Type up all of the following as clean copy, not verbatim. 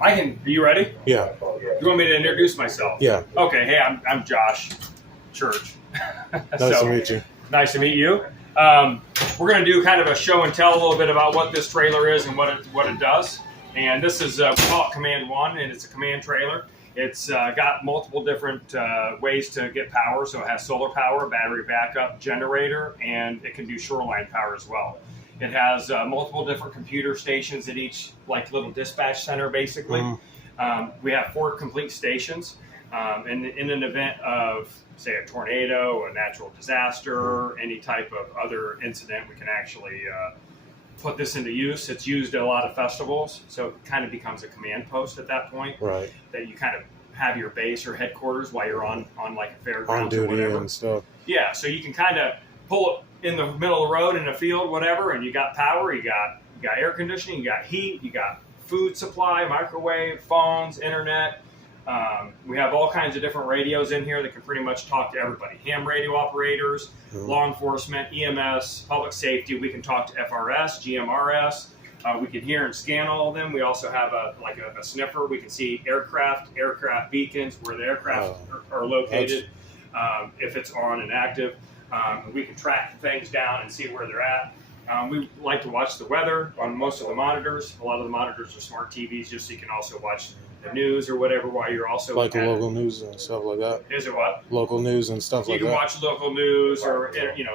I can. Are you ready? Yeah. You want me to introduce myself? Yeah. Okay. Hey, I'm Josh Church. Nice to meet you. Nice to meet you. We're going to do kind of a show and tell a little bit about what this trailer is and what it does. And this is we call it Command 1, and it's a command trailer. It's got multiple different ways to get power. So it has solar power, battery backup, generator, and it can do shoreline power as well. It has multiple different computer stations at each like little dispatch center, basically. We have 4 complete stations. And in an event of, say, a tornado, a natural disaster, any type of other incident, we can actually put this into use. It's used at a lot of festivals, so it kind of becomes a command post at that point. Right. That you kind of have your base or headquarters while you're on like a fairgrounds on duty or whatever. And stuff. Yeah, so you can kind of pull it in the middle of the road in a field, whatever, and you got power, you got air conditioning, you got heat, you got food supply, microwave, phones, internet. We have all kinds of different radios in here that can pretty much talk to everybody. Ham radio operators, law enforcement, EMS, public safety. We can talk to FRS, GMRS. We can hear and scan all of them. We also have a sniffer. We can see aircraft beacons where the aircraft are located, if it's on and active. We can track things down and see where they're at. We like to watch the weather on most of the monitors. A lot of the monitors are smart TVs, just so you can also watch the news or whatever while you're also like local news and stuff like that. Is it what? Local news and stuff like that. You can watch local news or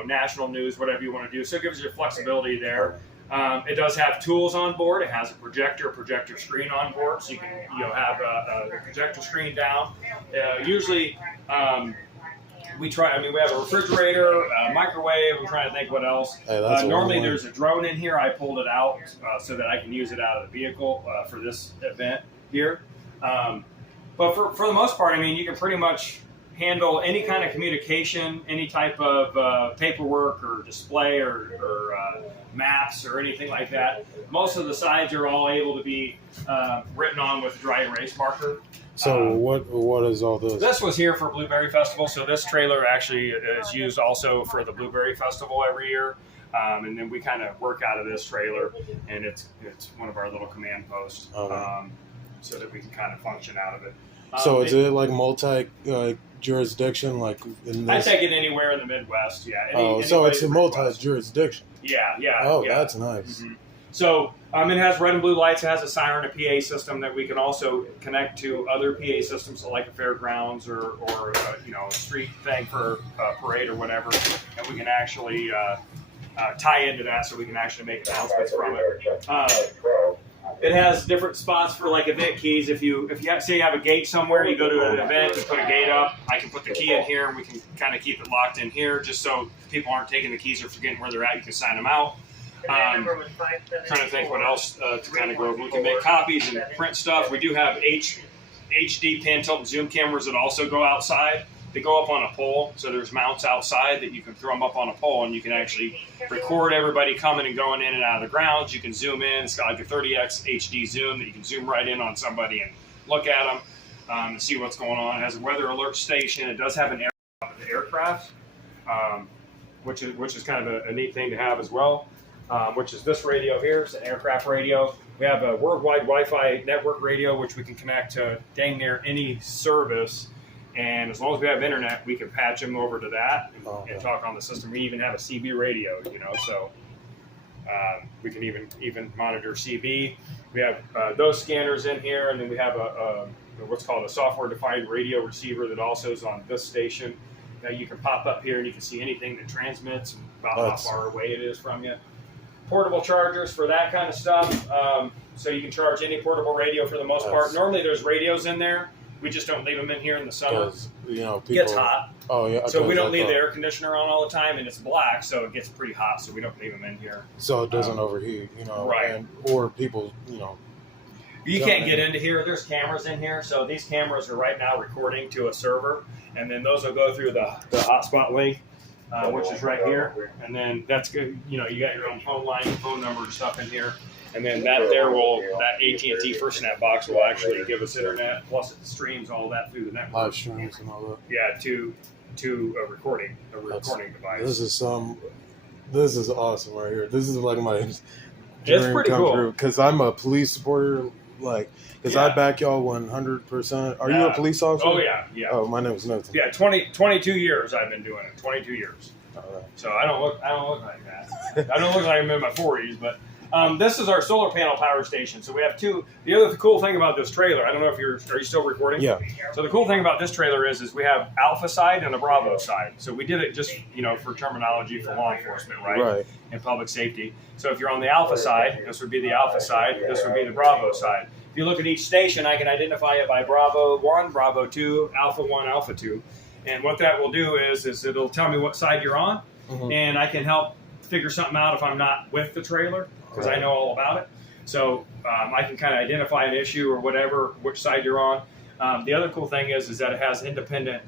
national news, whatever you want to do. So it gives you flexibility there. It does have tools on board. It has a projector screen on board, so you can have a projector screen down. Usually. We have a refrigerator, a microwave. I'm trying to think what else. Hey, normally there's a drone in here. I pulled it out so that I can use it out of the vehicle for this event here. But for the most part, you can pretty much handle any kind of communication, any type of paperwork or display or maps or anything like that. Most of the sides are all able to be written on with a dry erase marker. So what is all this? This was here for Blueberry Festival, so this trailer actually is used also for the Blueberry Festival every year. And then we kind of work out of this trailer, and it's one of our little command posts, so that we can kind of function out of it. So is it like multi-jurisdiction? Like in this? I take it anywhere in the Midwest, yeah. So it's a multi-jurisdiction. Yeah. That's nice. Mm-hmm. So it has red and blue lights. It has a siren, a PA system that we can also connect to other PA systems, so like a fairgrounds or a street thing for a parade or whatever, and we can actually tie into that, so we can actually make announcements from it. It has different spots for like event keys. If you say you have a gate somewhere, you go to an event and put a gate up. I can put the key in here, and we can kind of keep it locked in here, just so people aren't taking the keys or forgetting where they're at. You can sign them out. Trying to think what else to kind of go. We can make copies and print stuff. We do have HD pan, tilt, and zoom cameras that also go outside. They go up on a pole, so there's mounts outside that you can throw them up on a pole, and you can actually record everybody coming and going in and out of the grounds. You can zoom in. It's got like a 30x HD zoom that you can zoom right in on somebody and look at them and see what's going on. It has a weather alert station. It does have an aircraft, which is kind of a neat thing to have as well. Which is this radio here. It's an aircraft radio. We have a worldwide Wi-Fi network radio, which we can connect to dang near any service. And as long as we have internet, we can patch them over to that and talk on the system. We even have a CB radio, so we can even monitor CB. We have those scanners in here, and then we have a what's called a software-defined radio receiver that also is on this station. Now you can pop up here and you can see anything that transmits and about how far away it is from you. Portable chargers for that kind of stuff. So you can charge any portable radio for the most part. Normally there's radios in there. We just don't leave them in here in the summer. People, it gets hot. Oh, yeah. So we don't leave the air conditioner on all the time, and it's black, so it gets pretty hot, so we don't leave them in here. So it doesn't overheat, Right. Or people, You can't get into here. There's cameras in here, so these cameras are right now recording to a server, and then those will go through the hotspot link, which is right here, and then that's good. You got your own phone line, phone number and stuff in here, and then that AT&T FirstNet box will actually give us internet, plus it streams all that through the network. Live streams and all that. Yeah, to a recording device. This is awesome right here. This is like my It's pretty cool because I'm a police supporter like, because Yeah. I back y'all 100%. Are you a police officer? Oh yeah, yeah. Oh, my name is Nathan. Yeah, 22 years I've been doing it. 22 years. All right. So I don't look like that. I don't look like I'm in my 40s, but this is our solar panel power station. So we have two. The other cool thing about this trailer, I don't know if are you still recording? Yeah. So the cool thing about this trailer is we have alpha side and a Bravo side. So we did it just, for terminology for law enforcement, right? Right. And public safety. So if you're on the alpha side, this would be the alpha side. This would be the Bravo side. If you look at each station, I can identify it by Bravo 1, Bravo 2, Alpha 1, Alpha 2. And what that will do is it'll tell me what side you're on, and I can help figure something out if I'm not with the trailer, because I know all about it. So I can kind of identify an issue or whatever, which side you're on. The other cool thing is that it has independent,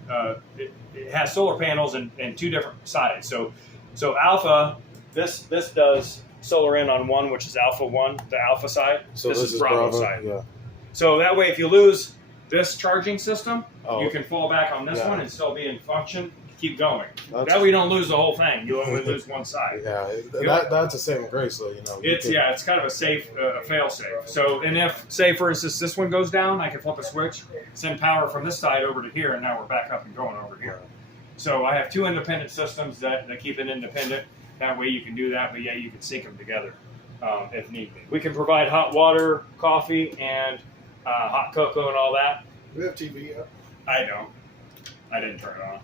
it has solar panels and two different sides. So Alpha, this does solar in on one, which is Alpha 1, the Alpha side. So this is Bravo side. Yeah. So that way, if you lose this charging system, you can fall back on this one and still be in function. Keep going. That way you don't lose the whole thing. You only lose one side. Yeah, that's a saving grace, though. It's kind of a safe, fail safe. So, and if, say, for instance, this one goes down, I can flip a switch, send power from this side over to here, and now we're back up and going over here. So I have two independent systems that keep it independent. That way you can do that, but yeah, you can sync them together if need be. We can provide hot water, coffee, and hot cocoa and all that. Do we have TV up? I don't. I didn't turn it on.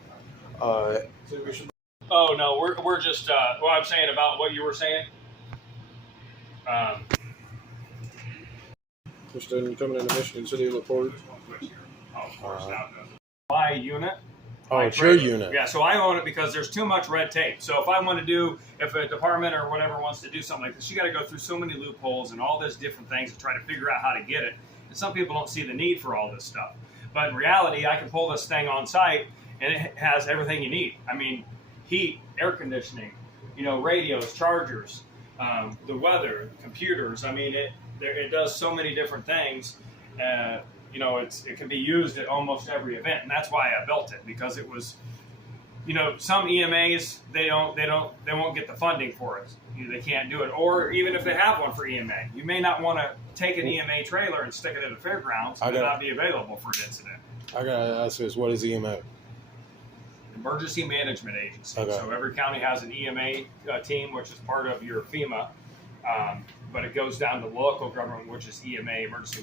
So we should. Oh no, we're just what I'm saying about what you were saying. Interested coming into Michigan City LaPorte. Of course, now my unit. Oh, it's your unit. Yeah, so I own it because there's too much red tape. So if I want to do, if a department or whatever wants to do something like this, you got to go through so many loopholes and all these different things to try to figure out how to get it. And some people don't see the need for all this stuff. But in reality, I can pull this thing on site and it has everything you need. I mean, heat, air conditioning, radios, chargers, the weather, computers. I mean, it does so many different things. It can be used at almost every event, and that's why I built it, because it was, some EMAs they won't get the funding for it. They can't do it, or even if they have one for EMA, you may not want to take an EMA trailer and stick it at a fairgrounds and not be available for an incident. I gotta ask this: what is EMA? Emergency Management Agency. Okay. So every county has an EMA team, which is part of your FEMA, but it goes down to local government, which is EMA, Emergency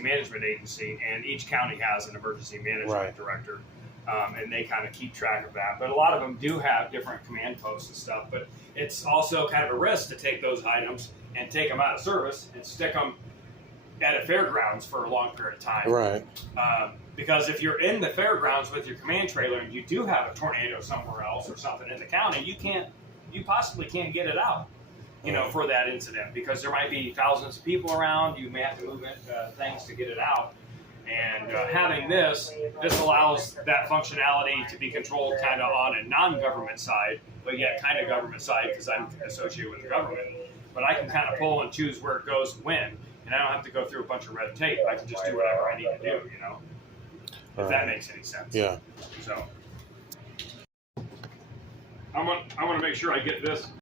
Management Agency, and each county has an emergency management director, and they kind of keep track of that. But a lot of them do have different command posts and stuff, but it's also kind of a risk to take those items and take them out of service and stick them at a fairgrounds for a long period of time. Right. Because if you're in the fairgrounds with your command trailer and you do have a tornado somewhere else or something in the county, you possibly can't get it out, for that incident, because there might be thousands of people around. You may have to move things to get it out. And having this allows that functionality to be controlled kind of on a non-government side, but yet kind of government side, because I'm associated with the government. But I can kind of pull and choose where it goes when, and I don't have to go through a bunch of red tape. I can just do whatever I need to do, if that makes any sense. Yeah. So I want to make sure I get this